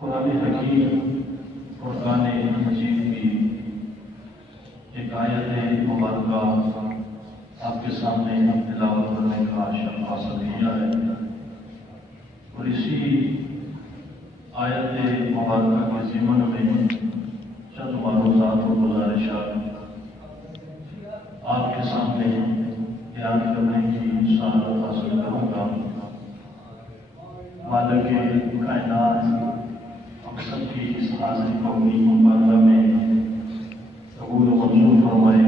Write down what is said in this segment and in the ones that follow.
قرآن حکیم فرقان مجید کی ایک آیت مبارکہ آپ کے سامنے تلاوت کرنے کا شرف حاصل کیا ہے، اور اسی آیت مبارکہ کے ضمن میں چند معروضات و گزارشات آپ کے سامنے بیان کرنے کی سعادت حاصل کروں گا۔ مالک کائنات ہم سب کی اس حاضر قومی مبارکہ میں قبول و منظور فرمائے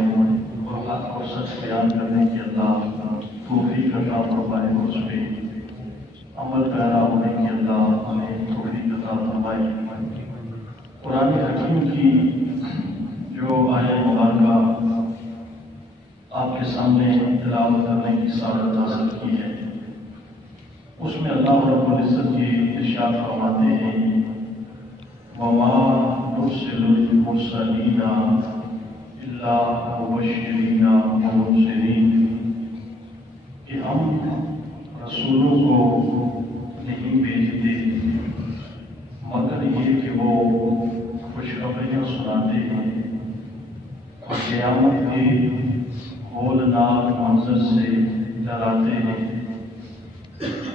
اور حق اور سچ بیان کرنے کی اللہ توفیق عطا فرمائے، اور اس پہ عمل پیرا ہونے کی اللہ ہمیں توفیق عطا فرمائے۔ قرآن حکیم کی جو آیت مبارکہ آپ کے سامنے تلاوت کرنے کی سعادت حاصل کی ہے، اس میں اللہ رب العزت کے ارشاد فرماتے ہیں وَمَا نُرْسِلُ الْمُرْسَلِينَ إِلَّا مُبَشِّرِينَ وَمُنذِرِينَ، کہ ہم رسولوں کو نہیں بھیجتے مگر یہ کہ وہ خوشخبریاں سناتے ہیں اور قیامت کے ہولناک منظر سے ڈراتے ہیں۔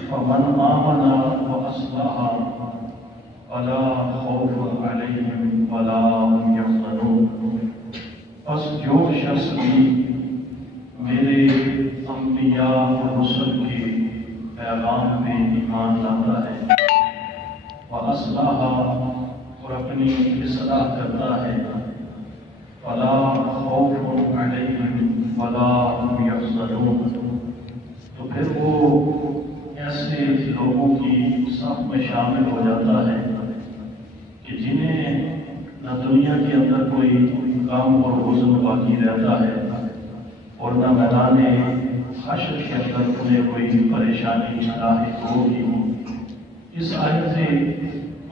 فَمَنْ آمَنَ وَأَصْلَحَ فَلَا خَوْفٌ عَلَيْهِمْ وَلَا هُمْ يَحْزَنُونَ، پس جو شخص بھی میرے انبیاء اور رسل کے پیغام پہ ایمان لاتا ہے، وَأَصْلَحَ، اور اپنی اصلاح کرتا ہے، فَلَا خَوْفٌ عَلَيْهِمْ وَلَا هُمْ يَحْزَنُونَ، تو پھر وہ ایسے لوگوں کی صف میں شامل ہو جاتا ہے کہ جنہیں نہ دنیا کے اندر کوئی غم اور حزن باقی رہتا ہے اور نہ میدان حشر کے اندر انہیں کوئی پریشانی لاحق ہوگی۔ اس آیت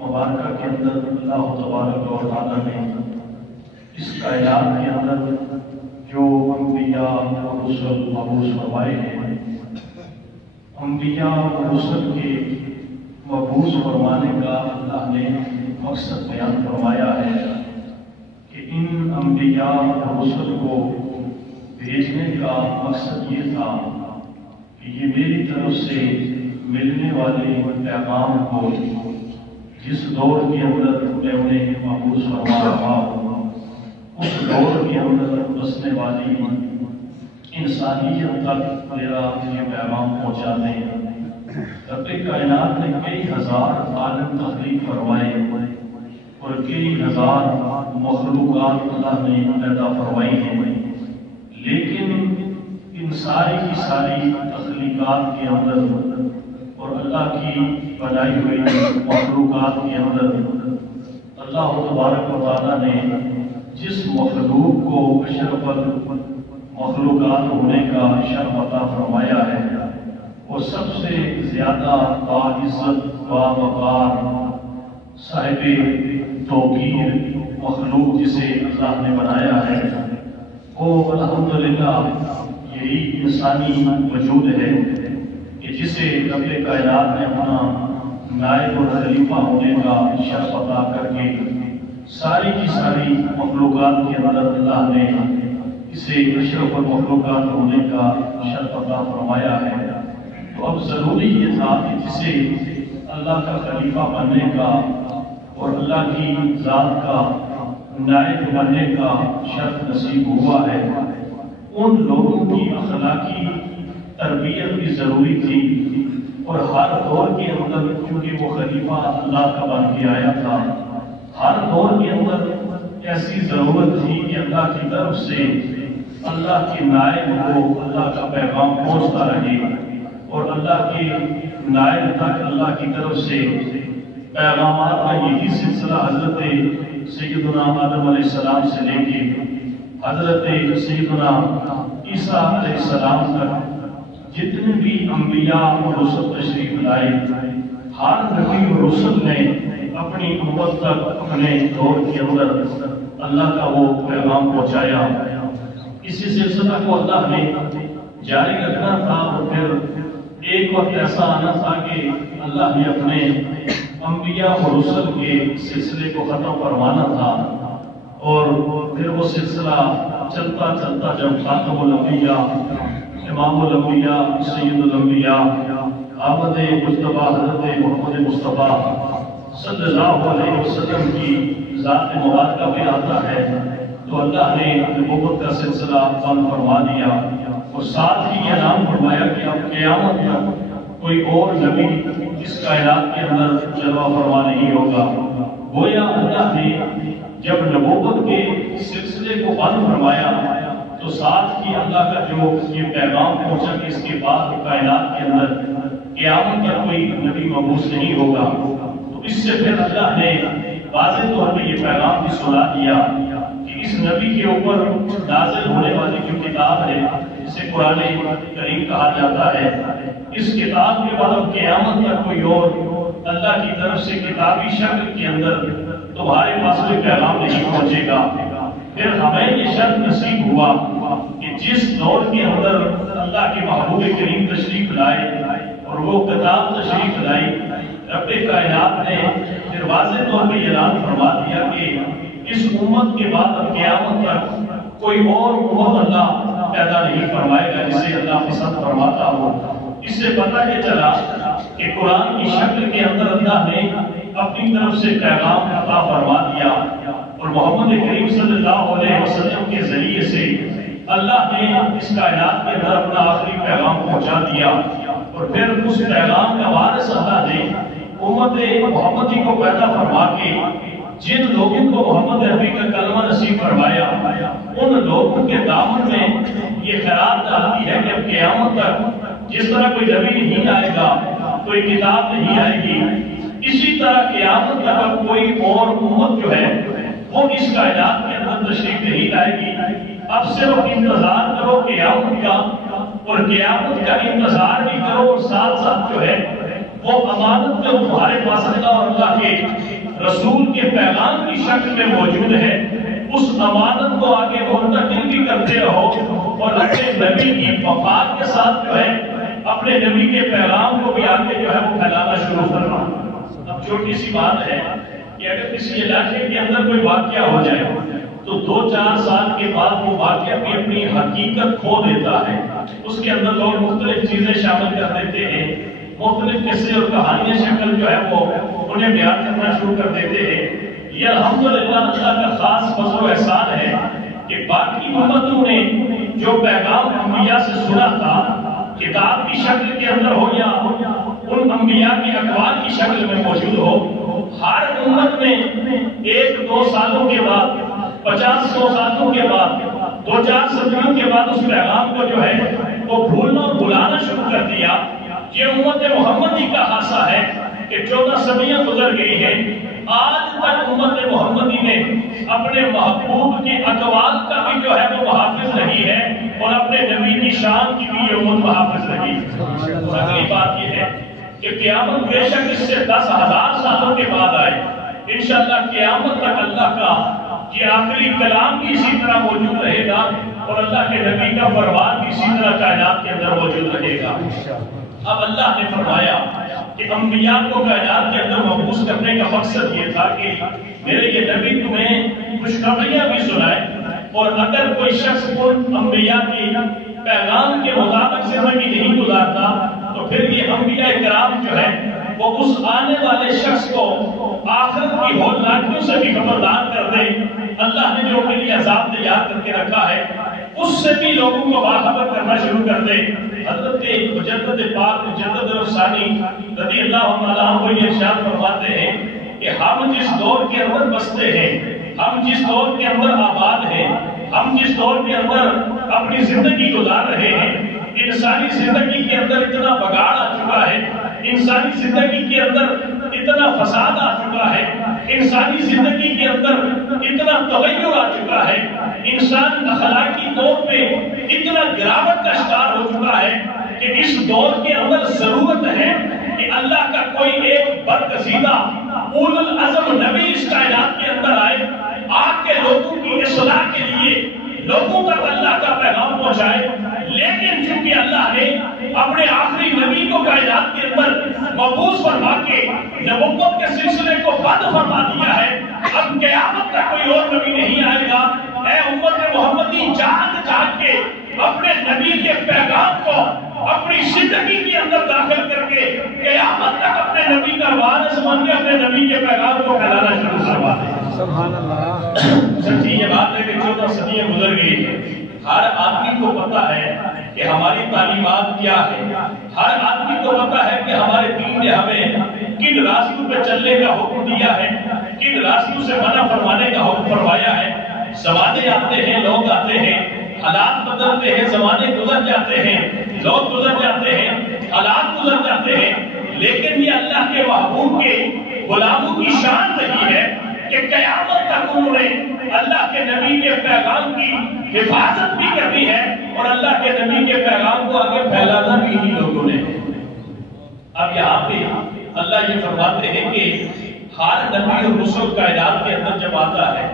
مبارکہ کے اندر اللہ تبارک و تعالیٰ نے اس کائنات کے اندر جو انبیاء اور رسل مبعوث فرمائے ہیں، انبیاء اور رسل کے مبعوث فرمانے کا اللہ نے مقصد بیان فرمایا ہے کہ ان انبیاء اور رسل کو بھیجنے کا مقصد یہ تھا کہ یہ میری طرف سے ملنے والے پیغام کو جس دور کے اندر میں انہیں مبعوث فرما رہا ہوں، اس دور کے اندر بسنے والی انسانیت تک میرا یہ پیغام پہنچا دیں۔ رب کائنات نے کئی ہزار عالم تخلیق فرمائے اور کئی ہزار مخلوقات اللہ نے پیدا فرمائی ہیں، لیکن ان ساری کی ساری تخلیقات کے اندر اور اللہ کی بنائی ہوئی مخلوقات کے اندر اللہ تبارک و تعالیٰ نے جس مخلوق کو اشرف مخلوقات ہونے کا شرف عطا فرمایا ہے، وہ سب سے زیادہ باعزت باوقار صاحب توقیر مخلوق جسے اللہ نے بنایا ہے، وہ الحمدللہ یہی انسانی وجود ہے کہ جسے رب کائنات نے اپنا نائب اور خلیفہ ہونے کا شرف عطا کر کے ساری کی ساری مخلوقات کے اندر اللہ نے اسے اشرف المخلوقات ہونے کا شرف عطا فرمایا ہے۔ تو اب ضروری یہ تھا کہ جسے اللہ کا خلیفہ بننے کا اور اللہ کی ذات کا نائب بننے کا شرف نصیب ہوا ہے، ان لوگوں کی اخلاقی تربیت بھی ضروری تھی، اور ہر دور کے اندر چونکہ وہ خلیفہ اللہ کا بن کے آیا تھا، ہر دور کے اندر ایسی ضرورت تھی کہ اللہ کی طرف سے اللہ کے نائب کو اللہ کا پیغام پہنچتا رہے، اور اللہ کے نائب تک اللہ کی طرف سے پیغامات کا یہی سلسلہ حضرت سیدنا آدم علیہ السلام سے لے کے حضرت سیدنا عیسیٰ علیہ السلام تک جتنے بھی انبیاء اور رسل تشریف لائے، ہر نبی اور رسل نے اپنی امت تک اپنے دور کے اندر اللہ کا وہ پیغام پہنچایا۔ اسی سلسلہ کو اللہ نے جاری رکھنا تھا، اور پھر ایک وقت ایسا آنا تھا کہ اللہ نے اپنے انبیاء اور رسل کے سلسلے کو ختم فرمانا تھا، اور پھر وہ سلسلہ چلتا چلتا جب خاتم الانبیاء، امام الانبیاء، سید الانبیاء، آمد مجتبیٰ حضرت محمد مصطفیٰ صلی اللہ علیہ وسلم کی ذات مبارکہ پہ آتا ہے، تو اللہ نے نبوت کا سلسلہ بند فرما دیا، اور ساتھ ہی یہ اعلان فرمایا کہ اب قیامت تک کوئی اور نبی اس کائنات کے اندر جلوہ فرما نہیں ہوگا۔ گویا اللہ نے جب نبوت کے سلسلے کو بند فرمایا تو ساتھ ہی اللہ کا جو یہ پیغام پہنچا کہ اس کے بعد کائنات کے اندر قیامت تک کوئی نبی مبعوث نہیں ہوگا، تو اس سے پھر اللہ نے واضح طور پہ یہ پیغام بھی سنا دیا کہ اس نبی کے اوپر نازل ہونے والی جو کتاب ہے جسے قرآن کریم کہا جاتا ہے، اس کتاب کے بعد اب قیامت تک کوئی اور اللہ کی طرف سے کتابی شکل کے اندر تمہارے پاس کوئی پیغام نہیں پہنچے گا۔ پھر ہمیں یہ شرط نصیب ہوا کہ جس دور کے اندر اللہ کے محبوب کریم تشریف لائے اور وہ کتاب تشریف لائی، رب کائنات نے پھر واضح طور پہ اعلان فرما دیا کہ اس امت کے بعد اب قیامت تک کوئی اور امت اللہ پیدا نہیں فرمائے گا جسے اللہ پسند فرماتا ہو۔ اس سے پتہ یہ چلا کہ قرآن کی شکل کے اندر اللہ نے اپنی طرف سے پیغام عطا فرما دیا، اور محمد کریم صلی اللہ علیہ وسلم کے ذریعے سے اللہ نے اس کائنات کے اندر اپنا آخری پیغام پہنچا دیا، اور پھر اس پیغام کا وارث اللہ نے امت محمدی کو پیدا فرما کے جن لوگوں کو محمد عربی کا کلمہ نصیب فرمایا، ان لوگوں کے دامن میں یہ خیرات ڈالتی ہے کہ اب قیامت تک جس طرح کوئی نبی نہیں آئے گا، کوئی کتاب نہیں آئے گی، اسی طرح قیامت تک اب کوئی اور امت جو ہے وہ اس کائنات کے اندر تشریف نہیں لائے گی۔ اب صرف انتظار کرو قیامت کا، اور قیامت کا انتظار بھی کرو، اور ساتھ ساتھ جو ہے وہ امانت جو تمہارے پاس اللہ اور اللہ کے رسول کے پیغام کی شکل میں موجود ہے، اس امانت کو آگے منتقل بھی کرتے رہو، اور اپنے نبی کی وفات کے ساتھ جو ہے اپنے نبی کے پیغام کو بھی آگے جو ہے وہ پھیلانا شروع کرنا۔ اب چھوٹی سی بات ہے کہ اگر کسی علاقے کے اندر کوئی واقعہ ہو جائے تو 2-4 سال کے بعد وہ واقعہ بھی اپنی حقیقت کھو دیتا ہے، اس کے اندر لوگ مختلف چیزیں شامل کر دیتے ہیں، مختلف قصے اور کہانیاں شکل جو ہے وہ انہیں بیان کرنا شروع کر دیتے ہیں۔ یہ الحمدللہ اللہ کا خاص فضل و احسان ہے کہ باقی امتوں نے جو پیغام انبیاء سے سنا تھا، کتاب کی شکل کے اندر ہو یا ان انبیاء کی اقوال کی شکل میں موجود ہو، ہر امت نے 1-2 سالوں کے بعد، 50-100 سالوں کے بعد، 2-4 صدیوں کے بعد اس پیغام کو جو ہے وہ بھولنا اور بھلانا شروع کر دیا۔ یہ امت محمدی کا خاصہ ہے کہ 14 صدیاں گزر گئی ہیں، آج تک امت محمدی نے اپنے محبوب کی اقوال کا بھی جو ہے وہ محافظ رہی ہے، اور اپنے نبی کی شان کی بھی یہ امت محافظ رہی ہے۔ اگلی بات یہ ہے کہ قیامت بے شک اس سے 10,000 سالوں کے بعد آئے، انشاءاللہ قیامت تک اللہ کا یہ آخری کلام بھی اسی طرح موجود رہے گا، اور اللہ کے نبی کا فرمان بھی اسی طرح کائنات کے اندر موجود رہے گا۔ اب اللہ نے فرمایا کہ انبیاء کو کائنات کے اندر مبعوث کرنے کا مقصد یہ تھا کہ میرے یہ نبی تمہیں خوشخبریاں بھی سنائے، اور اگر کوئی شخص ان انبیاء کی پیغام کے مطابق زندگی نہیں گزارتا تو پھر یہ انبیاء کرام جو ہے وہ اس آنے والے شخص کو آخرت کی ہولناکیوں سے بھی خبردار کر دے۔ اللہ نے جو کے لیے عذاب تیار کر کے رکھا ہے اس سے بھی لوگوں کو باخبر کرنا شروع کر دے۔ حضرت مجدد پاک مجدد الثانی رضی اللہ عنہ کو یہ ارشاد فرماتے ہیں کہ ہم جس دور کے اندر بستے ہیں، ہم جس دور کے اندر آباد ہیں، ہم جس دور کے اندر اپنی زندگی گزار رہے ہیں، انسانی زندگی کے اندر اتنا بگاڑ آ چکا ہے، انسانی زندگی کے اندر اتنا فساد آ چکا ہے، انسانی زندگی کے اندر اتنا تغیر آ چکا ہے، انسان اخلاقی طور پہ اتنا گراوٹ کا شکار ہو چکا ہے کہ اس دور کے اندر ضرورت ہے کہ اللہ کا کوئی ایک برگزیدہ اول العزم نبی اس کائنات کے اندر آئے، آگ کے لوگوں کی اصلاح کے لیے لوگوں تک اللہ کا پیغام پہنچائے۔ لیکن چونکہ اللہ نے اپنے آخری نبی کو کائنات کے اندر مبعوث فرما کے نبوت کے سلسلے کو بند فرما دیا ہے. اب قیامت تک کوئی اور نبی نہیں آئے گا. اے امت محمدی جاگ جاگ کے اپنے نبی کے پیغام کو اپنی زندگی کے اندر داخل کر کے قیامت تک اپنے نبی کا وارث بن کے اپنے نبی کے پیغام کو پھیلانا شروع کروا دیں. سبحان اللہ. سچی یہ بات ہے کہ 14 صدیاں گزر گئی ہیں. ہر آدمی کو پتا ہے کہ ہماری تعلیمات کیا ہے. ہر آدمی کو پتا ہے کہ ہمارے دین نے ہمیں کن راستوں پہ چلنے کا حکم دیا ہے, کن راستوں سے منع فرمانے کا حکم فرمایا ہے. زمانے آتے ہیں, لوگ آتے ہیں, حالات بدلتے ہیں, زمانے گزر جاتے ہیں, لوگ گزر جاتے ہیں, حالات گزر جاتے ہیں, لیکن یہ اللہ کے محبوب کے غلاموں کی شان رہی ہے کہ قیامت تک انہوں نے اللہ کے نبی کے پیغام کی حفاظت بھی کرنی ہے اور اللہ کے نبی کے پیغام کو آگے پھیلانا بھی ہی لوگوں نے. اب یہاں پہ اللہ یہ فرماتے ہیں کہ ہر نبی اور رسول کائنات کے اندر جب آتا ہے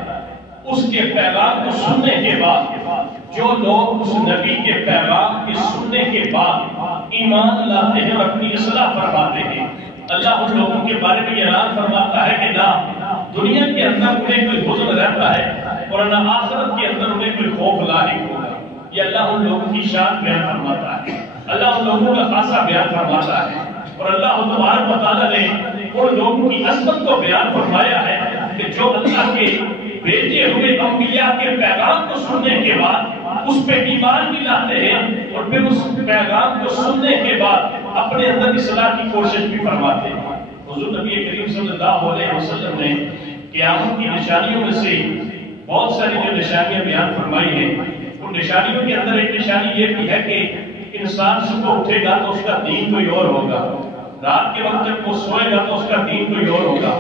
اس کے پیغام کو سننے کے بعد جو لوگ اس نبی کے پیغام کے سننے کے بعد ایمان لاتے ہیں اور اپنی اصلاح فرماتے ہیں, اللہ ان لوگوں کے بارے میں اعلان فرماتا ہے کہ نہ دنیا کے اندر انہیں کوئی حزن رہتا ہے اور نہ آخرت کے اندر انہیں کوئی خوف لاحق ہوگا. یہ اللہ ان لوگوں کی شان بیان فرماتا ہے, اللہ ان لوگوں کا خاصہ بیان فرماتا ہے اور اللہ تبارک و تعالیٰ نے ان لوگوں کی عظمت کو بیان فرمایا ہے کہ جو اللہ کے بھیجے ہوئے انبیاء کے پیغام کو سننے کے بعد اس پہ ایمان بھی لاتے ہیں اور پھر اس پیغام کو سننے کے بعد اپنے اندر اصلاح کی کوشش بھی فرماتے ہیں. حضور نبی کریم صلی اللہ علیہ وسلم نے قیامت کی نشانیوں میں سے بہت ساری جو نشانیاں بیان فرمائی ہیں, ان نشانیوں کے اندر ایک نشانی یہ بھی ہے کہ انسان صبح اٹھے گا تو اس کا دین کوئی اور ہوگا, رات کے وقت جب وہ سوئے گا تو اس کا دین کوئی اور ہوگا,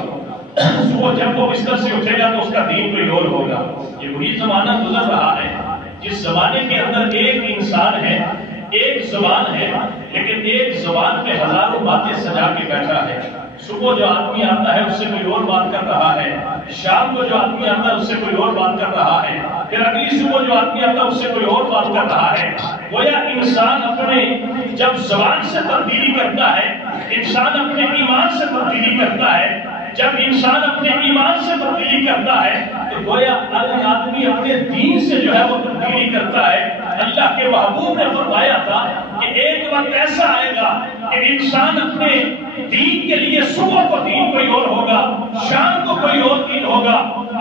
صبح جب وہ بستر سے اٹھے گا تو اس کا دین کوئی اور ہوگا. یہ وہی زمانہ گزر رہا ہے جس زمانے کے اندر ایک انسان ہے, ایک زبان ہے, لیکن ایک زبان پہ ہزاروں باتیں سجا کے بیٹھا ہے. صبح جو آدمی آتا ہے اس سے کوئی اور بات کر رہا ہے, شام کو جو آدمی آتا ہے اس سے کوئی اور بات کر رہا ہے, پھر اگلی صبح جو آدمی آتا ہے اس سے کوئی اور بات کر رہا ہے. گویا انسان اپنے جب زبان سے تبدیلی کرتا ہے, انسان اپنے ایمان سے تبدیلی کرتا ہے, جب انسان اپنے ایمان سے تبدیلی کرتا ہے تو گویا آدمی اپنے دین سے جو ہے وہ تبدیلی کرتا ہے. اللہ کے محبوب نے فرمایا تھا کہ ایک وقت ایسا آئے گا کہ انسان اپنے دین کے لیے صبح کو دین کوئی اور ہوگا, شام کو کوئی اور دین ہوگا.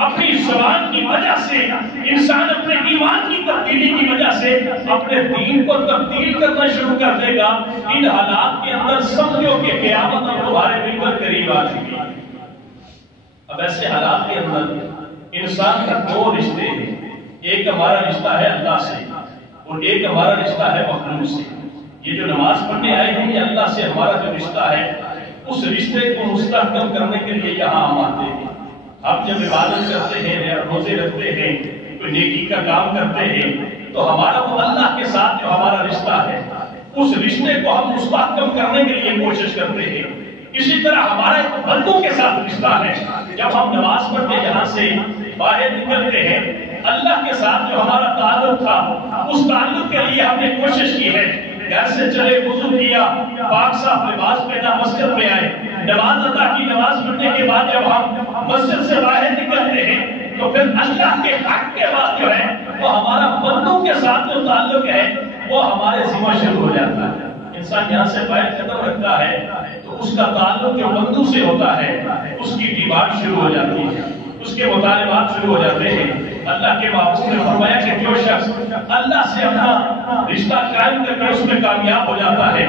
اپنی زبان کی وجہ سے انسان اپنے ایمان کی تبدیلی کی وجہ سے اپنے دین کو تبدیل کرنا شروع کر دے گا. ان حالات کے اندر سمجھو کہ قیامت اب تمہارے بالکل قریب آ چکی ہے. اب ایسے حالات کے اندر انسان کا دو رشتے ہیں, ایک ہمارا رشتہ ہے اللہ سے اور ایک ہمارا رشتہ ہے مخلوق سے. یہ جو نماز پڑھنے آئے ہیں یہ اللہ سے ہمارا جو رشتہ ہے اس رشتے کو مستحکم کرنے کے لیے یہاں ہم آتے ہیں. ہم جب عبادت کرتے ہیں, روزے رکھتے ہیں, کوئی نیکی کا کام کرتے ہیں تو ہمارا وہ اللہ کے ساتھ جو ہمارا رشتہ ہے اس رشتے کو ہم مستحکم کرنے کے لیے کوشش کرتے ہیں. اسی طرح ہمارا ایک بندوں کے ساتھ رشتہ ہے. جب ہم نماز پڑھ کے یہاں سے باہر نکلتے ہیں اللہ کے ساتھ جو ہمارا تعلق تھا اس تعلق کے لیے ہم نے کوشش کی ہے. گھر سے چلے, وضو کیا, پاک صاف لباس پہنا, مسجد میں آئے, نماز ادا کی. نماز پڑھنے کے بعد جب ہم مسجد سے باہر نکلتے ہیں تو پھر اللہ کے حق کے بعد جو ہے وہ ہمارا بندوں کے ساتھ جو تعلق ہے وہ ہمارے ذمہ شروع ہو جاتا ہے. انسان یہاں سے باہر قدم رکھتا ہے تو اس کا تعلق جو بندوں سے ہوتا ہے اس کی ڈیمانڈ شروع ہو جاتی ہے, اس کے مطالبات شروع ہو جاتے ہیں. اللہ کے محبوب نے فرمایا کہ جو شخص اللہ سے اپنا رشتہ قائم کر کے اس میں کامیاب ہو جاتا ہے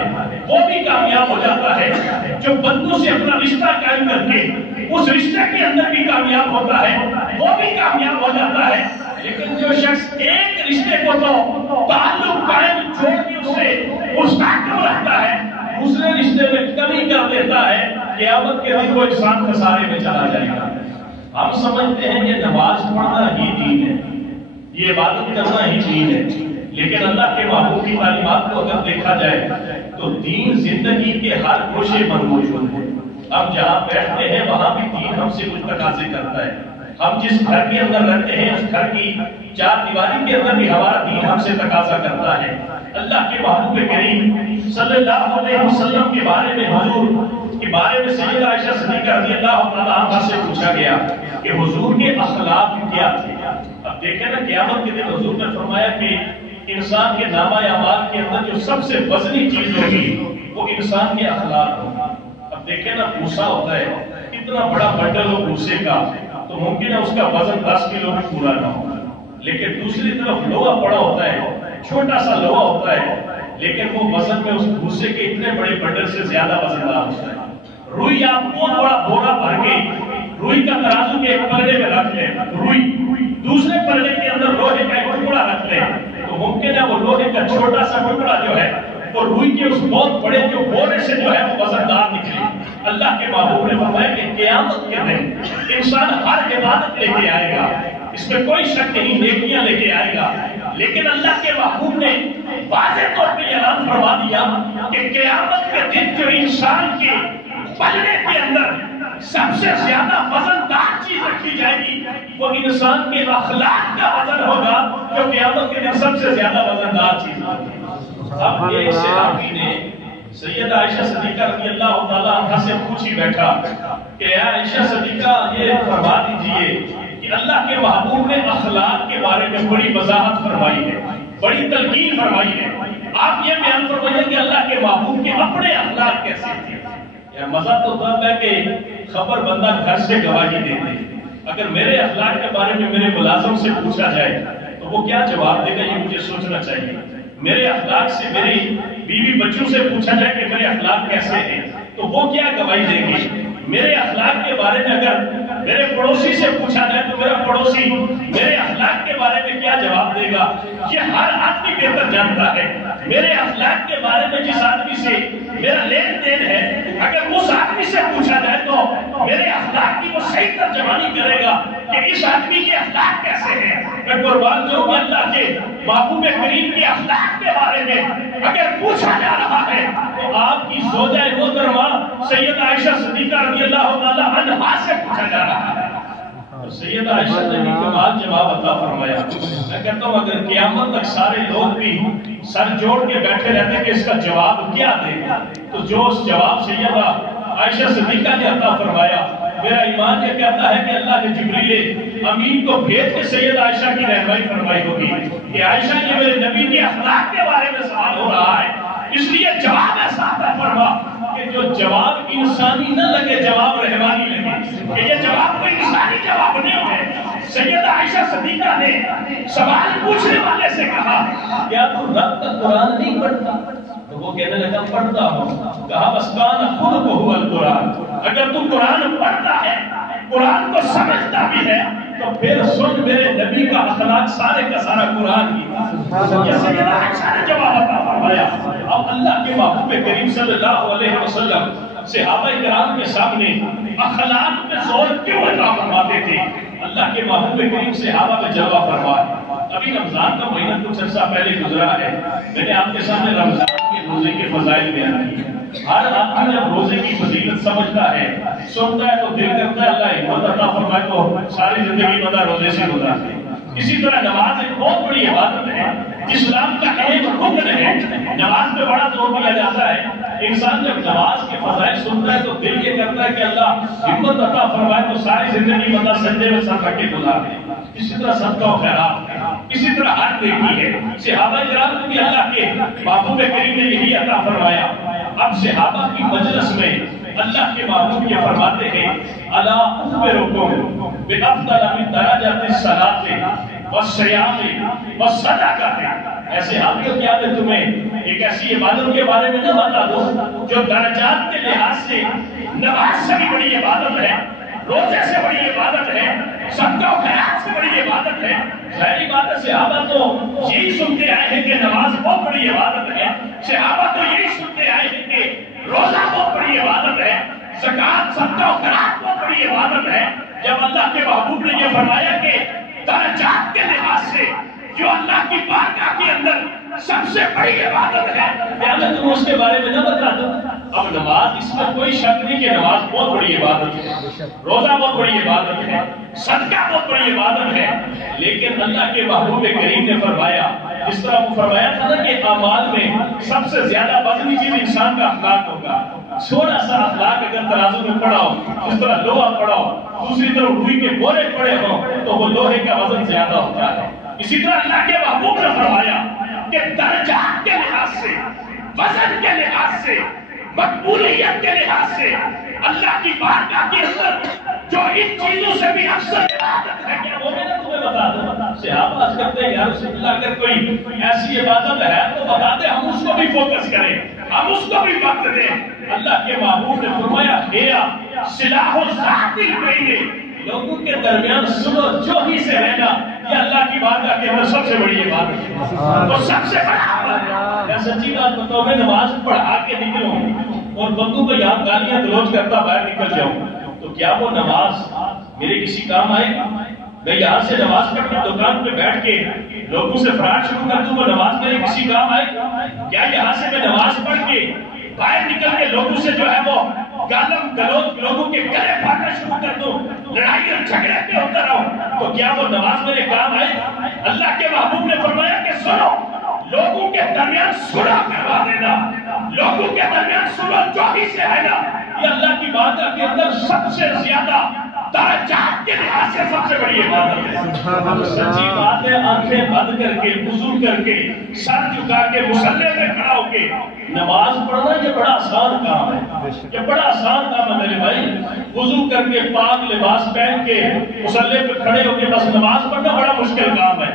وہ بھی کامیاب ہو جاتا ہے. جو بندوں سے اپنا رشتہ قائم کر کے اس رشتے کے اندر بھی کامیاب ہوتا ہے وہ بھی کامیاب ہو جاتا ہے. لیکن جو شخص ایک رشتے کو تو تعلق قائم چھوڑ کے اسے مستحکم رکھتا ہے, دوسرے رشتے میں کمی کر دیتا ہے, قیامت کے دن وہ انسان خسارے میں چلا جائے گا. ہم سمجھتے ہیں یہ نماز پڑھنا ہی دین ہے, یہ عبادت کرنا ہی دین ہے, لیکن اللہ کے محبوب کی تعلیمات کو اگر دیکھا جائے تو دین زندگی کے ہر گوشے پر موجود ہے. ہم جہاں بیٹھتے ہیں وہاں بھی دین ہم سے کچھ تقاضے کرتا ہے. ہم جس گھر کے اندر رہتے ہیں اس گھر کی چار دیواری کے اندر بھی ہمارا دین ہم سے تقاضا کرتا ہے. اللہ کے محبوب کریم صلی اللہ علیہ وسلم کے بارے میں حضور کے بارے میں سیدہ عائشہ صدیقہ رضی اللہ تعالیٰ عنہا سے پوچھا گیا کہ حضور کے اخلاق کیا تھے. اب دیکھیں نا قیامت کے دن حضور نے فرمایا کہ انسان کے نامہ اعمال کے اندر جو سب سے وزنی چیز ہوگی وہ انسان کے اخلاق ہوگا. اب دیکھیں نا بھوسا ہوتا ہے، اتنا بڑا بنڈل ہو بھوسے کا تو ممکن ہے اس کا وزن 10 کلو بھی پورا نہ ہو، لیکن دوسری طرف لوہا پڑا ہوتا ہے، چھوٹا سا لوہا ہوتا ہے، لیکن وہ وزن میں اس بھوسے کے اتنے بڑے بنڈل سے زیادہ وزن دار ہوتا ہے. روئی آپ کو بڑا بورا بھر کے روئی کا ترازو کے ایک پلڑے میں رکھ لیں، روئی دوسرے پلڑے کے اندر لوہے کا ایک ٹکڑا رکھ لیں تو ممکن ہے وہ لوہے کا چھوٹا سا ٹکڑا جو ہے وہ روئی کے اس بہت بڑے جو بورے سے جو ہے وہ وزندار نکلے. اللہ کے محبوب نے فرمایا کہ قیامت کے دن انسان ہر عبادت لے کے آئے گا، اس میں کوئی شک نہیں، نیکیاں لے کے آئے گا، لیکن اللہ کے محبوب نے واضح طور پہ اعلان فرما دیا کہ قیامت کے دن جو انسان کے پلڑے کے اندر سب سے زیادہ وزندار چیز رکھی جائے گی وہ انسان کے اخلاق کا وزن ہوگا، جو قیامت کے دن سب سے زیادہ وزندار چیز ہوگی. اب ایک صحابی نے سیدہ عائشہ صدیقہ رضی اللہ تعالیٰ عنہا سے پوچھی بیٹھا کہ اے عائشہ صدیقہ یہ فرما دیجئے کہ اللہ کے محبوب نے اخلاق کے بارے میں بڑی وضاحت فرمائی ہے، بڑی تلقین فرمائی ہے، آپ یہ بیان فرمائیے کہ اللہ کے محبوب کے اپنے اخلاق کیسے تھے. مزہ تو تب ہے کہ خبر بندہ گھر سے گواہی دیتے، اگر میرے اخلاق کے بارے میں میرے ملازم سے پوچھا جائے تو وہ کیا جواب دے گا یہ مجھے سوچنا چاہیے. میرے اخلاق سے میری بیوی بچوں سے پوچھا جائے کہ میرے اخلاق کیسے ہیں تو وہ کیا گواہی دے گی. میرے اخلاق کے بارے میں اگر میرے پڑوسی سے پوچھا جائے تو میرا پڑوسی میرے اخلاق کے بارے میں کیا جواب دے گا یہ ہر آدمی بہتر جانتا ہے. میرے اخلاق کے بارے میں جس آدمی سے میرا لین دین ہے اگر اس آدمی سے پوچھا جائے تو میرے اخلاق کی وہ صحیح ترجمانی کرے گا کہ اس آدمی کے اخلاق کیسے ہیں. میں قربان جاؤں کہ اللہ کے محبوب کریم کے اخلاق کے بارے میں اگر پوچھا جا رہا ہے تو آپ کی زوجہ محترمہ سیدہ عائشہ صدیقہ رضی اللہ تعالیٰ عنہا سے پوچھا جا رہا ہے. سیدہ عائشہ نے بھی کمال جواب عطا فرمایا. میں کہتا ہوں اگر قیامت تک سارے لوگ بھی سر جوڑ کے بیٹھے رہتے کہ اس کا جواب کیا دے تو جو اس جواب سیدہ عائشہ صدیقہ نے عطا فرمایا میرا ایمان یہ کہتا ہے کہ اللہ نے جبریل امین کو بھیج کے سیدہ عائشہ کی رہنمائی فرمائی ہوگی کہ عائشہ یہ میرے نبی کے اخلاق کے بارے میں سوال ہو رہا ہے، اس لیے جواب ایسا عطا فرما کہ جو جواب انسانی نہ لگے، جواب رحمانی لگے کہ یہ جواب کوئی انسانی جواب نہیں ہے. سیدہ عائشہ صدیقہ نے سوال پوچھنے والے سے کہا کیا تو رب کا قرآن نہیں پڑھتا؟ تو وہ کہنے لگا پڑھتا ہوں. کہا بس کان خود کو ہوا القرآن، اگر تو قرآن پڑھتا ہے قرآن کو سمجھتا بھی ہے تو پھر سن میرے نبی کا اخلاق سارے کا سارا قرآن ہی تھا. یہ سیدہ عائشہ نے جواب عطا فرمایا. اب اللہ کے محبوب کریم صلی اللہ علیہ وسلم صحابہ کرام کے سامنے اخلاق پہ زور کیوں عطا فرماتے تھے؟ اللہ کے محبوب کریم صحابہ پہ جواب فرمایا. ابھی رمضان کا مہینہ کچھ عرصہ پہلے گزرا ہے، میں نے آپ کے سامنے رمضان کے روزے کے فضائل بیان کیے. ہر آدمی جب روزے کی فضیلت سمجھتا ہے سنتا ہے تو دل کرتا ہے اللہ ہمت عطا فرمائے تو ساری زندگی بندہ روزے سے گزار دے. اسی طرح نماز ایک بہت بڑی عبادت ہے، اسلام کا ایک رکن ہے، نماز پہ بڑا زور دیا جاتا ہے. انسان جب نماز کے فضائل سنتا ہے تو دل یہ کرتا ہے کہ اللہ ہمت عطا فرمائے تو ساری زندگی بندہ سجدے میں سر رکھ کے گزار دے. اسی طرح صدقہ و خیرات ہے، اسی طرح ہر نیکی ہے. صحابہ کرام کو بھی اللہ کے محبوب کریم نے یہی عطا فرمایا. اب صحابہ کی مجلس میں اللہ کے محبوب یہ فرماتے ہیں الا اخبرکم بافضل من درجات الصلاۃ والصیام والصدقۃ. ایسے حاضر کیا میں تمہیں ایک ایسی عبادت کے بارے میں نہ بتا دوں جو درجات کے لحاظ سے نماز سے بھی بڑی عبادت ہے، روزے سے بڑی عبادت ہے، صدقہ و خیرات سے بڑی عبادت ہے. ظاہری بات ہے صحابہ تو یہی سنتے آئے ہیں کہ نماز بہت بڑی عبادت ہے، صحابہ تو یہی سنتے آئے ہیں کہ روزہ بہت بڑی عبادت ہے، زکات صدقہ و خیرات بہت بڑی عبادت ہے. جب اللہ کے محبوب نے یہ فرمایا کہ درجات کے لحاظ سے جو اللہ کی بارگاہ کے اندر سب سے بڑی عبادت ہے میں تم اس کے بارے میں نہ بتا دوں. اب نماز اس میں کوئی شک نہیں کہ نماز بہت بڑی عبادت ہے، روزہ بہت بڑی عبادت ہے، صدقہ بہت بڑی عبادت ہے، لیکن اللہ کے محبوب کریم نے فرمایا اس طرح وہ فرمایا تھا نا کہ اعمال میں سب سے زیادہ وزنی چیز انسان کا اخلاق ہوگا. چھوٹا سا اخلاق اگر ترازو میں پڑا ہو، جس طرح لوہا پڑا ہو، دوسری طرف روئی کے بولے پڑے ہوں تو وہ لوہے کا وزن زیادہ ہوتا ہے۔ اسی طرح اللہ کے محبوب نے فرمایا کہ درجات کے لحاظ سے، وزن کے لحاظ سے، مقبولیت کے لحاظ سے اللہ کی بارگاہ کے اندر جو ان چیزوں سے بھی افضل عبادت ہے، کیا وہ میں نے تمہیں بتا دوں؟ صحابہ عرض کرتے ہیں یا رسول اللہ اگر کوئی ایسی عبادت ہے تو بتا دیں، ہم اس کو بھی فوکس کریں، ہم اس کو بھی وقت دیں۔ اللہ کے محبوب نے فرمایا ہیا سلاح الذات البین، لوگوں کے درمیان سلو جو ہی سے رہنا، یہ اللہ کی بارگاہ کے اندر سب سے بڑی عبادت ہے، وہ سب سے بڑا عمل ہے۔ میں سچی بات بتاؤں، میں نماز پڑھا کے نکلوں اور بندوں کو یہاں گالیاں گلوچ کرتا باہر نکل جاؤں تو کیا وہ نماز میرے کسی کام آئے گی؟ میں یہاں سے نماز پڑھ کے دکان پہ بیٹھ کے لوگوں سے فراڈ شروع کر دوں، وہ نماز میرے کسی کام آئے گی؟ کیا یہاں سے میں نماز پڑھ کے باہر نکل کے لوگوں سے جو ہے وہ گالم گلوچ، لوگوں کے گلے پھاڑنا شروع کر دوں، لڑائی اور جھگڑے پہ ہوتا رہوں، تو کیا وہ نماز میرے کام آئے گی؟ اللہ کے محبوب نے فرمایا کہ سنو، لوگوں کے درمیان صلح کروا دینا، لوگوں کے درمیان صلح جو ہی سے ہے نا، یہ اللہ کی بارگاہ کے اندر سب سے زیادہ درجات کے لحاظ سے سب سے بڑی عبادت ہے۔ سچی بات ہے، آنکھیں بند کر کے، وضو کر کے، سر جھکا کے، مصلی میں کھڑا ہو کے نماز پڑھنا یہ بڑا آسان کام ہے، یہ بڑا آسان کام ہے میرے بھائی۔ وضو کر کے پاک لباس پہن کے مصلی پہ کھڑے ہو کے بس نماز پڑھنا بڑا مشکل کام ہے،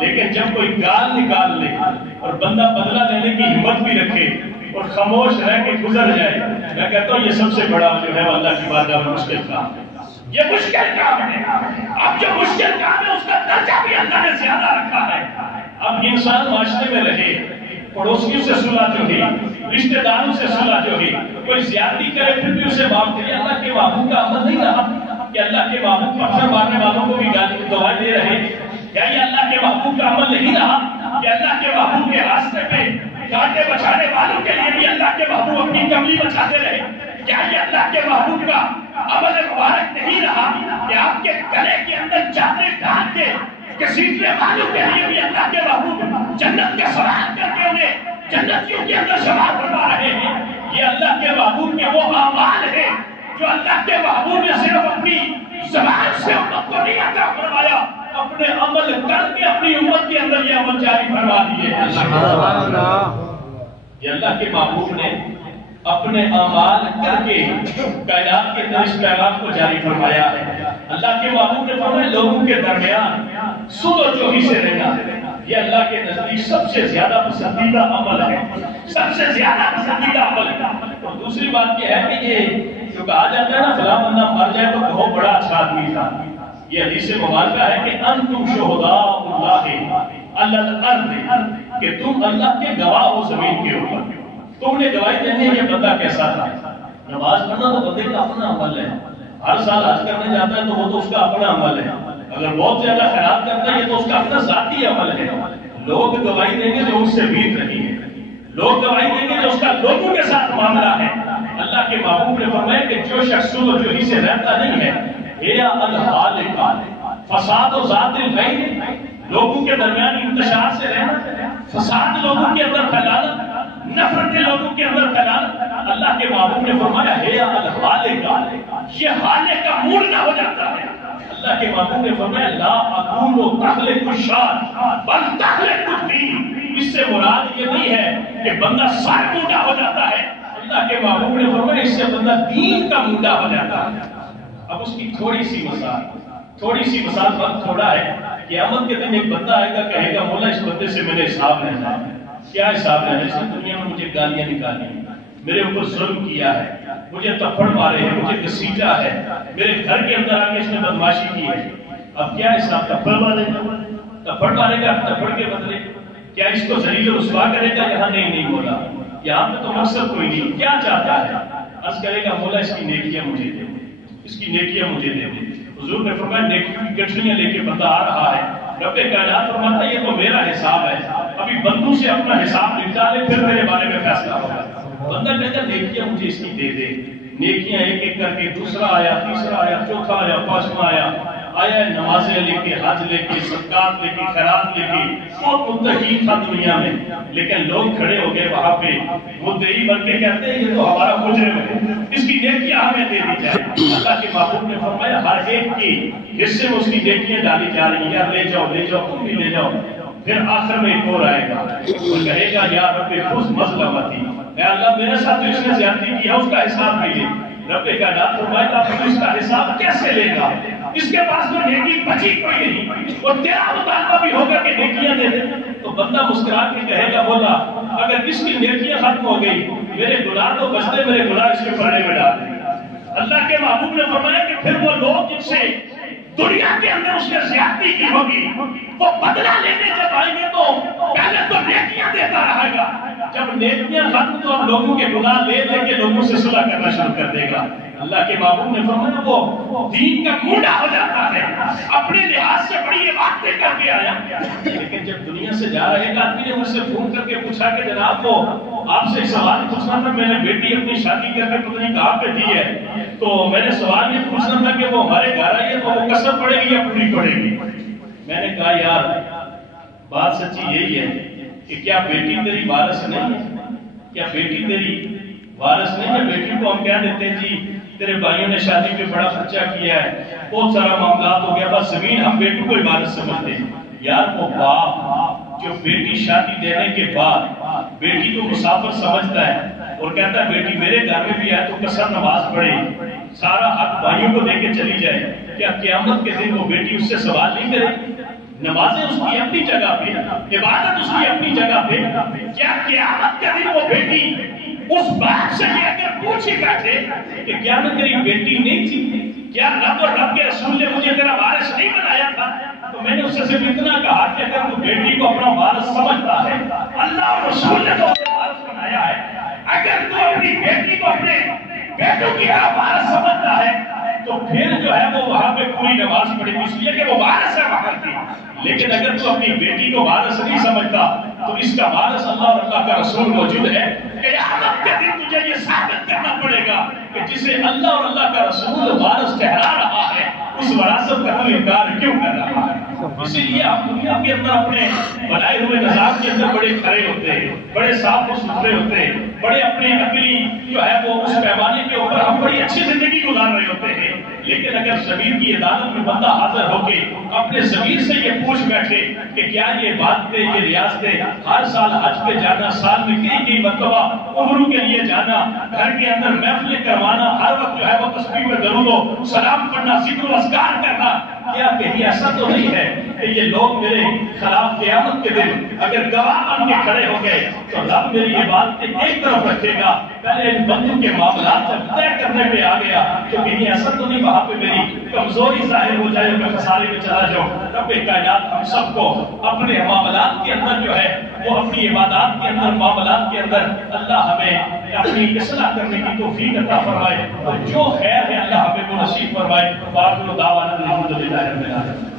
لیکن جب کوئی گال نکال لے اور بندہ بدلہ لینے کی ہمت بھی رکھے اور خاموش رہ کے گزر جائے، میں کہتا ہوں یہ سب سے بڑا جو ہے اللہ کی بارگاہ میں مشکل کام ہے، یہ مشکل کام ہے۔ اب جو مشکل کام ہے اس کا درجہ بھی اللہ نے زیادہ رکھا ہے۔ اب انسان معاشرے میں رہے، پڑوسیوں سے صلح جو ہے، رشتہ داروں سے صلح جو ہے، کوئی زیادتی کرے پھر بھی اسے معاف کرے، اللہ کے محبوب کا عمل نہیں رہا کہ اللہ کے محبوب پتھر مارنے والوں کو بھی گالی دعائیں دے رہے، کیا یہ اللہ کے محبوب کا عمل نہیں رہا کہ اللہ کے محبوب کے راستے پہ کانٹے بچانے والوں کے لیے بھی اللہ کے محبوب اپنی کملی بچاتے رہے؟ کیا یہ اللہ کے محبوب کا عمل مبارک نہیں رہا کہ آپ کے گلے کے اندر چادریں ڈال کے کسیٹنے والوں کے لیے بھی اللہ کے محبوب جنت کے سوال کر کے انہیں جنتیوں کے اندر سوال فرما رہے ہیں؟ یہ اللہ کے محبوب کے وہ اعمال ہیں جو اللہ کے محبوب نے صرف اپنی زبان سے امت کو نہیں عطا فرمایا، اپنے عمل کر کے اپنی امت کے اندر یہ عمل جاری فرما دیے۔ یہ اللہ کے محبوب نے اپنے اعمال کر کے کائنات کے اندر اس پیغام کو جاری فرمایا ہے۔ اللہ کے محبوب نے فرمایا لوگوں کے درمیان صلح و جوہی سے رہنا، یہ اللہ کے نزدیک سب سے زیادہ پسندیدہ عمل ہے، سب سے زیادہ پسندیدہ عمل ہے۔ اور دوسری بات یہ ہے کہ یہ جو کہا جاتا ہے نا فلاں بندہ مر جائے تو بہت بڑا اچھا آدمی تھا، یہ حدیث مبارکہ ہے کہ انتم شہداء اللہ علی الارض، کہ تم اللہ کے گواہ ہو زمین کے اوپر، تم نے گواہی دینی ہے یہ بندہ کیسا تھا۔ نماز پڑھنا تو بندے کا اپنا عمل ہے، ہر سال حج کرنے جاتا ہے تو وہ تو اس کا اپنا عمل ہے، اگر بہت زیادہ خیرات کرتا ہے یہ تو اس کا اپنا ذاتی عمل ہے۔ لوگ گواہی دیں گے جو اس سے بیت رہی ہے، لوگ گواہی دیں گے جو اس کا لوگوں کے ساتھ معاملہ ہے۔ اللہ کے محبوب نے فرمایا کہ جو شخص صلح و جوہی سے رہتا نہیں ہے، ہیا الحالق، فساد و ذات البین، لوگوں کے درمیان انتشار سے رہنا، فساد لوگوں کے اندر پھیلانا، نفرت لوگوں کے اندر پھیلانا، اللہ کے محبوب نے فرمایا ہے الحالق، یہ حالق کا موڑنا ہو جاتا ہے۔ اللہ کے محبوب نے فرمایا لا اقول تخلق الشان بل تخلق الدین، اس سے مراد یہ نہیں ہے کہ بندہ سر موٹا ہو جاتا ہے، اللہ کے محبوب نے فرمایا اس سے بندہ دین کا موٹا ہو جاتا ہے۔ اب اس کی تھوڑی سی مثال وقت تھوڑا ہے، قیامت کے دن ایک بندہ آئے گا کہے گا مولا اس بندے سے میرے حساب لینا ہے۔ کیا حساب لینا ہے؟ اس نے دنیا میں مجھے گالیاں نکالی، میرے اوپر ظلم کیا ہے، مجھے تپڑ مارے ہیں، مجھے گھسیٹا ہے، میرے گھر کے اندر آ کے اس نے بدماشی کی ہے، اب کیا حساب؟ تپڑ مارے گا تپڑ کے بدلے؟ کیا اس کو ذلیل و رسوا کرے گا؟ یہاں نہیں بولا، یہاں پہ تو مقصد کوئی نہیں، کیا چاہتا ہے؟ عرض کرے گا مولا اس کی نیکیاں مجھے دے، اس کی نیکیاں مجھے دے دے۔ حضور نے فرمایا نیکیوں کی گٹھلیاں لے کے بندہ آ رہا ہے، رب کائنات فرماتا ہے یہ تو میرا حساب ہے، ابھی بندوں سے اپنا حساب نپٹا لے پھر میرے بارے میں فیصلہ ہوگا۔ بندہ کہتا ہے نیکیاں مجھے اس کی دے دے، نیکیاں ایک ایک کر کے دوسرا آیا، تیسرا آیا، چوتھا آیا، پانچواں آیا، آیا نمازیں لے کے، حج لے کے، صدقات لے کے، خیرات لے کے، بہت متقی تھا دنیا میں، لیکن لوگ کھڑے ہو گئے وہاں پہ مدعی بن کے کہتے ہیں یہ تو ہمارا مجرم ہے، اس کی نیکیاں ہمیں دے دی جائے۔ اللہ کے محبوب نے فرمایا ہر ایک کی حصے میں اس کی نیکیاں ڈالی جا رہی ہیں، یار لے جاؤ لے جاؤ، تم بھی لے جاؤ۔ پھر آخر میں ایک اور آئے گا اور کہے گا یا رب خود مظلمتی، اے اللہ میرے ساتھ تو اس نے زیادتی کی ہے، اس کا حساب بھی لے۔ رب کائنات فرمائے گا پھر اس کا حساب کیسے لے گا؟ اس کے پاس تو نیکی بچی کوئی نہیں، اور تیرا مطالبہ بھی ہوگا کہ نیکیاں دے دے۔ تو بندہ مسکرا کے کہے گا مولا اگر اس کی نیکیاں ختم ہو گئی، میرے گناہ تو بچتے، میرے گناہ اس کے پڑے میں ڈال دیں۔ اللہ کے محبوب نے فرمایا کہ پھر وہ لوگ جن سے دنیا کے اندر اس نے زیادتی کی ہوگی وہ بدلہ لینے جب آئیں گے تو پہلے تو نیکیاں دیتا رہے گا، جب نیکیاں ختم تو اب لوگوں کے گناہ لے لے کے لوگوں سے صلح کرنا شروع کر دے گا۔ اللہ کے محبوب نے فرمایا وہ دین کا گونڈا ہو جاتا ہے، اپنے لحاظ سے بڑی باتیں کر کے آیا، لیکن جب دنیا سے جا رہے گا آدمی نے مجھ سے فون کر کے پوچھا کہ جناب وہ آپ سے ایک سوال پوچھنا تھا، میں نے بیٹی اپنی شادی کر کے پتہ نہیں کہاں پہ دی ہے، تو میں نے سوال یہ پوچھنا تھا کہ وہ ہمارے گھر آئی ہے تو وہ قسم پڑے گی یا پوری پڑے گی؟ میں نے کہا یار بات سچی یہی ہے کہ کیا بیٹی تیری وارث نہیں ہے؟ کیا بیٹی تیری وارث نہیں ہے؟ بیٹی کو ہم کہہ دیتے ہیں جی تیرے بھائیوں نے شادی پہ بڑا خرچہ کیا ہے، بہت سارا معاملات ہو گیا، بس زمین ہم بیٹی کو ہی وارث سمجھتے ہیں۔ یار وہ باپ جو بیٹی شادی دینے کے بعد بیٹی کو مسافر سمجھتا ہے اور کہتا ہے بیٹی میرے گھر میں بھی آئے تو قصر نماز پڑھے، سارا حق بھائیوں کو دے کے چلی جائے، کیا قیامت کے دن وہ بیٹی اس سے سوال نہیں کرے؟ نمازیں اس کی اپنی جگہ پہ، عبادت اس کی اپنی جگہ پہ، کیا قیامت کے دن وہ بیٹی اس باپ سے یہ اگر پوچھ ہی بیٹھے کہ کیا میں تیری بیٹی نہیں تھی؟ کیا رب اور رب کے رسول نے مجھے تیرا وارث نہیں بنایا تھا؟ تو میں نے اس سے صرف اتنا کہا کہ اگر تو بیٹی کو اپنا وارث سمجھتا ہے، اللہ اور رسول نے تو اپنا وارث بنایا ہے، اگر تو اپنی بیٹی کو اپنے بیٹوں کی طرح وارث سمجھتا ہے تو پھر جو ہے وہ وہاں پہ پوری نماز پڑھے گی، اس لیے کہ وہ وارث ہے وہاں کی۔ لیکن اگر تو اپنی بیٹی کو وارث نہیں سمجھتا تو اس کا وارث اللہ اور اللہ کا رسول موجود ہے۔ قیامت کے دن تجھے یہ ثابت کرنا پڑے گا کہ جسے اللہ اور اللہ کا رسول وارث ٹھہرا رہا ہے اس وراثت کا تو انکار کیوں کر رہا ہے؟ اسی لیے ہم دنیا کے اندر اپنے بنائے ہوئے نظام کے اندر بڑے کھڑے ہوتے ہیں، بڑے صاف و ستھرے ہوتے ہیں، بڑے اپنے عقلی جو ہے وہ اس پیمانے کے اوپر ہم بڑی اچھی زندگی گزار رہے ہوتے ہیں، لیکن اگر ضمیر کی عدالت میں بندہ حاضر ہو کے اپنے ضمیر سے یہ پوچھ بیٹھے کہ کیا یہ باتیں یہ ریاستیں ہر سال حج پہ جانا، سال میں کئی مرتبہ عمروں کے لیے جانا، گھر کے اندر محفلیں کروانا، ہر وقت جو ہے وہ تسبیح میں درود و سلام پڑھنا، ذکر و اذکار کرنا، کیا کہیں ایسا تو نہیں ہے کہ یہ لوگ میرے خلاف قیامت کے دن اگر گواہ بن کے کھڑے ہو گئے تو رب میری یہ بات ایک طرف رکھے گا، پہلے ان بندوں کے معاملات جب طے کرنے پہ آ گیا تو کہیں ایسا تو نہیں وہاں پہ میری کمزوری ظاہر ہو جائے میں خسارے میں چلا جاؤں۔ رب کائنات ہم سب کو اپنے معاملات کے اندر جو ہے وہ اپنی عبادات کے اندر معاملات کے اندر اللہ ہمیں اپنی اصلاح کرنے کی توفیق عطا فرمائے، اور جو خیر ہے اللہ ہمیں وہ نصیب فرمائے۔ وآخر دعوانا الحمدللہ رب العالمین۔